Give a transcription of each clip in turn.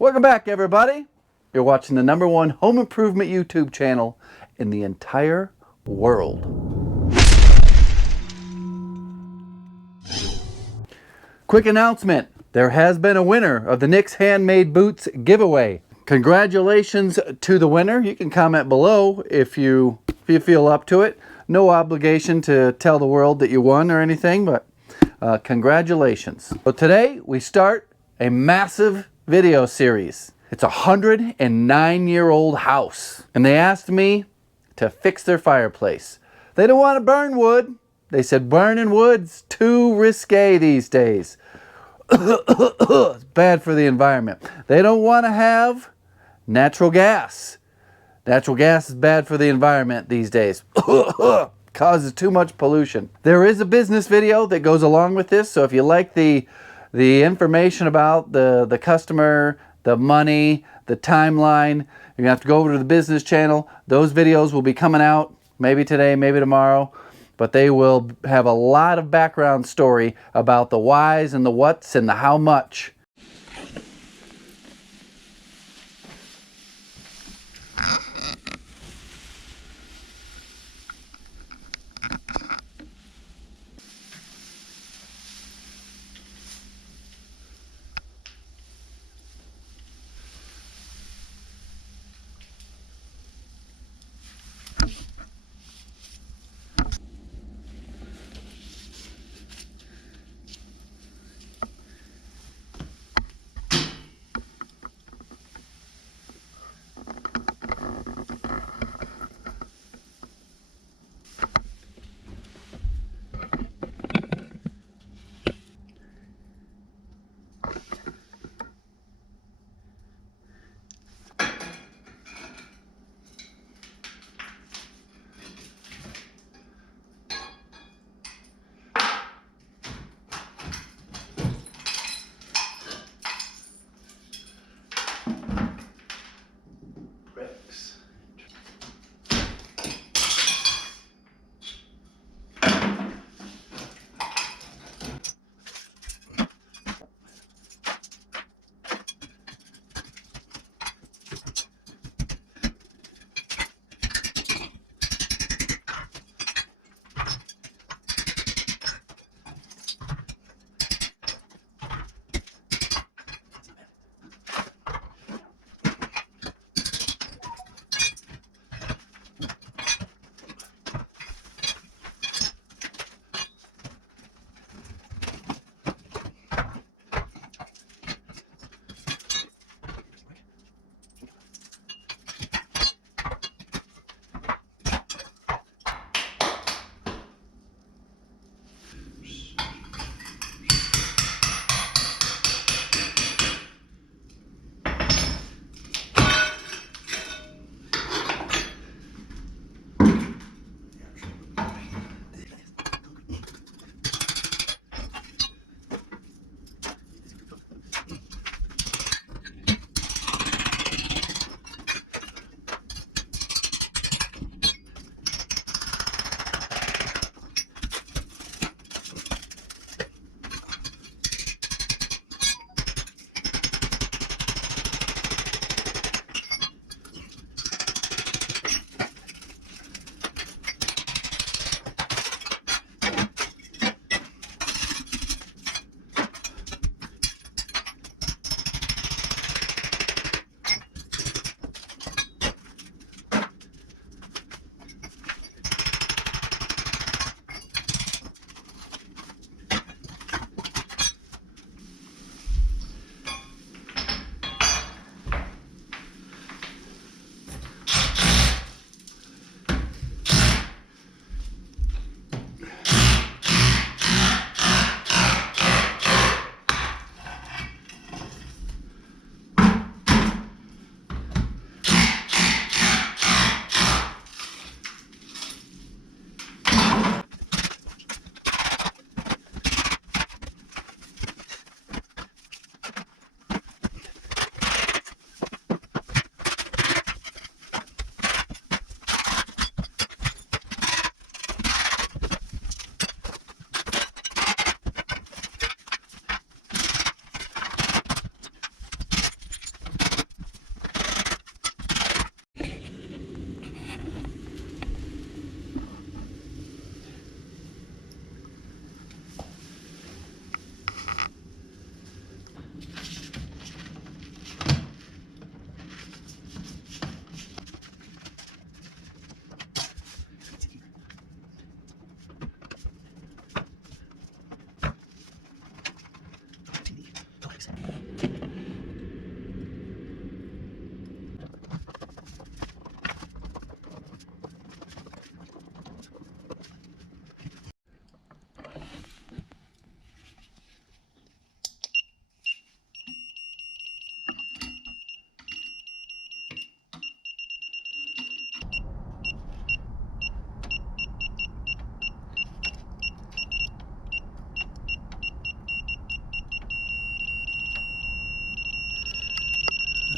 Welcome back, everybody. You're watching the #1 home improvement YouTube channel in the entire world. Quick announcement. There has been a winner of the Nick's Handmade Boots giveaway. Congratulations to the winner. You can comment below if you feel up to it. No obligation to tell the world that you won or anything, but congratulations. So today we start a massive video series. It's a 109-year-old house, and they asked me to fix their fireplace. They don't want to burn wood. They said burning wood's too risque these days. It's bad for the environment. They don't want to have natural gas. Natural gas is bad for the environment these days. Causes too much pollution. There is a business video that goes along with this, so if you like the information about the customer, the money, the timeline, you're gonna have to go over to the business channel. Those videos will be coming out maybe today, maybe tomorrow, but they will have a lot of background story about the whys and the whats and the how much.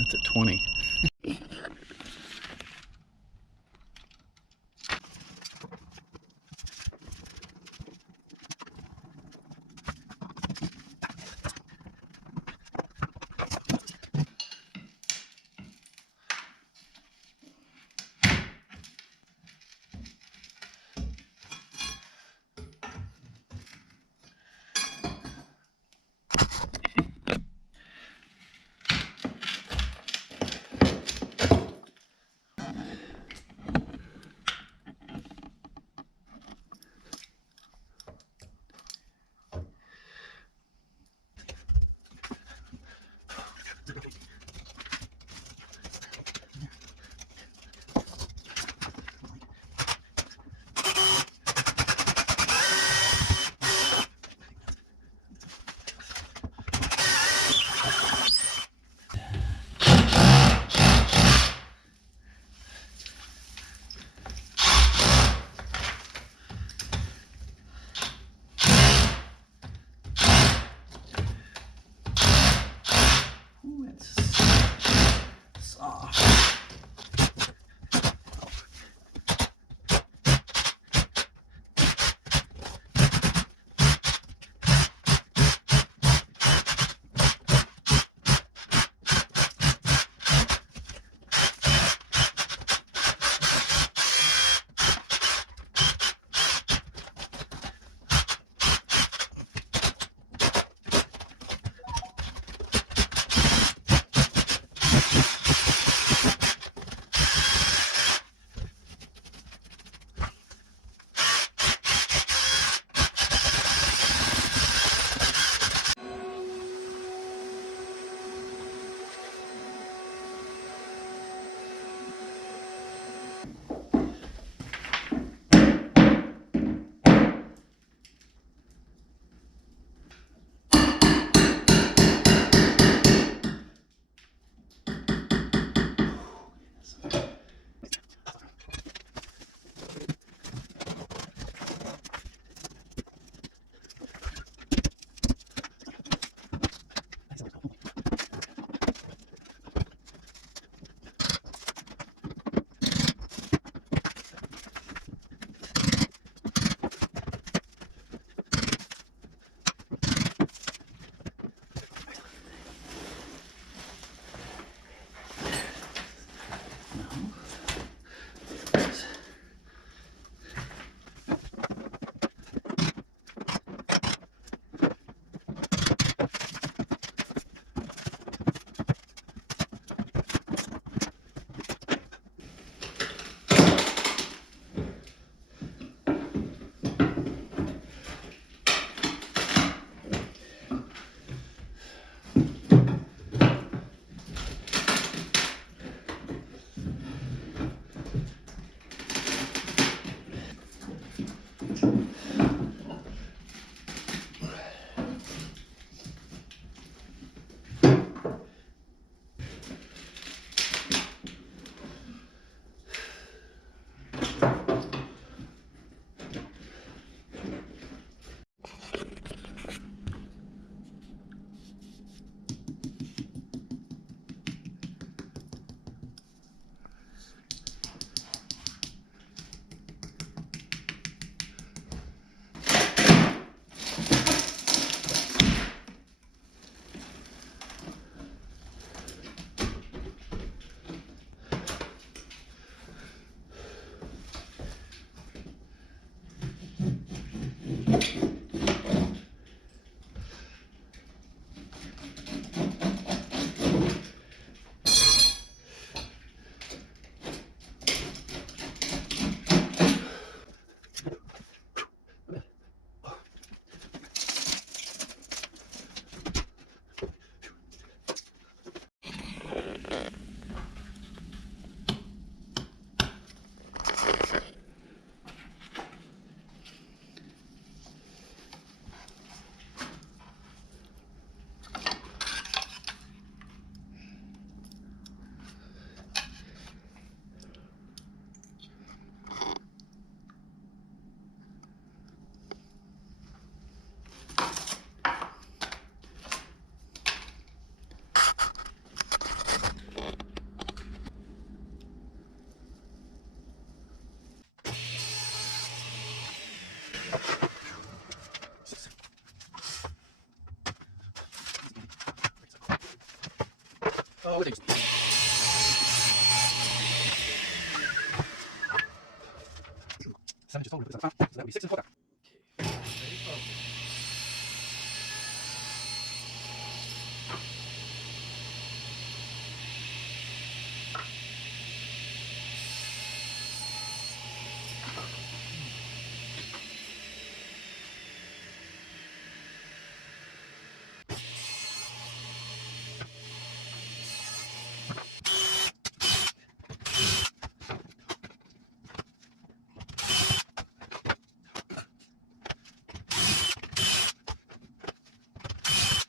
That's a 20. Ooh, it's soft. Oh, thanks. So that would be 6 and 4.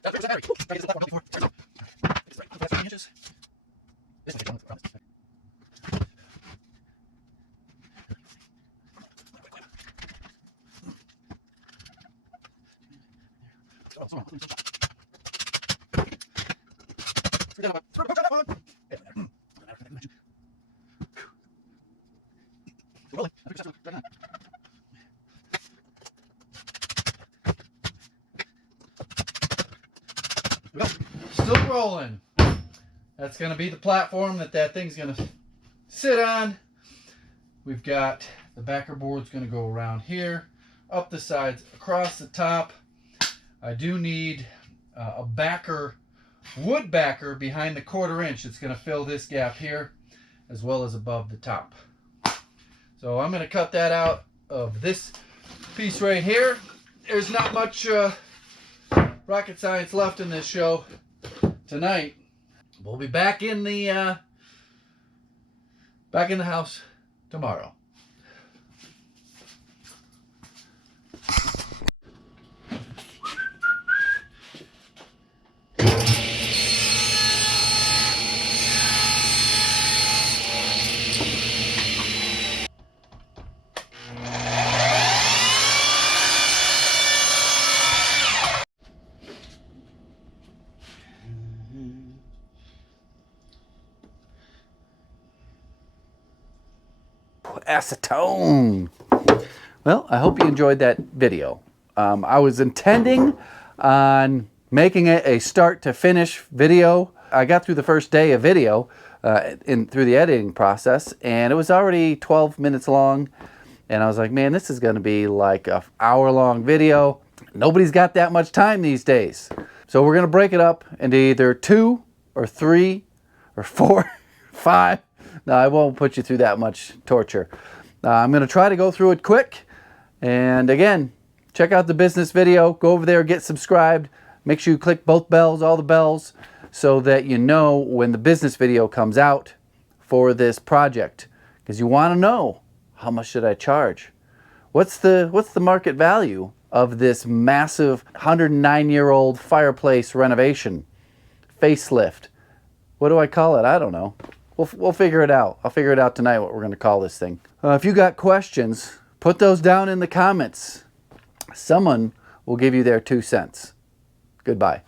That brings the battery. Try to get this platform before. Turn it on. It's right. That's 9 inches. This might take 1 around this. Oh, so on. Forget about that one. Yeah, rolling. I think that's right now. Here we go. Still rolling. That's going to be the platform that thing's going to sit on. We've got the backer board's going to go around here, up the sides, across the top. I do need a backer, wood backer behind the 1/4 inch. It's going to fill this gap here as well as above the top. So I'm going to cut that out of this piece right here. There's not much rocket science left in this show tonight. We'll be back in the house tomorrow. Acetone. Well, I hope you enjoyed that video. I was intending on making it a start to finish video. I got through the first day of video through the editing process, and it was already 12 minutes long. And I was like, man, this is going to be like an hour-long video. Nobody's got that much time these days. So we're going to break it up into either 2 or 3 or 4, 5. No, I won't put you through that much torture. I'm going to try to go through it quick. And again, check out the business video. Go over there, get subscribed. Make sure you click both bells, all the bells, so that you know when the business video comes out for this project. Because you want to know, how much should I charge? What's the market value of this massive 109-year-old fireplace renovation? Facelift. What do I call it? I don't know. We'll figure it out. I'll figure it out tonight what we're going to call this thing. If you got questions, put those down in the comments. Someone will give you their 2 cents. Goodbye.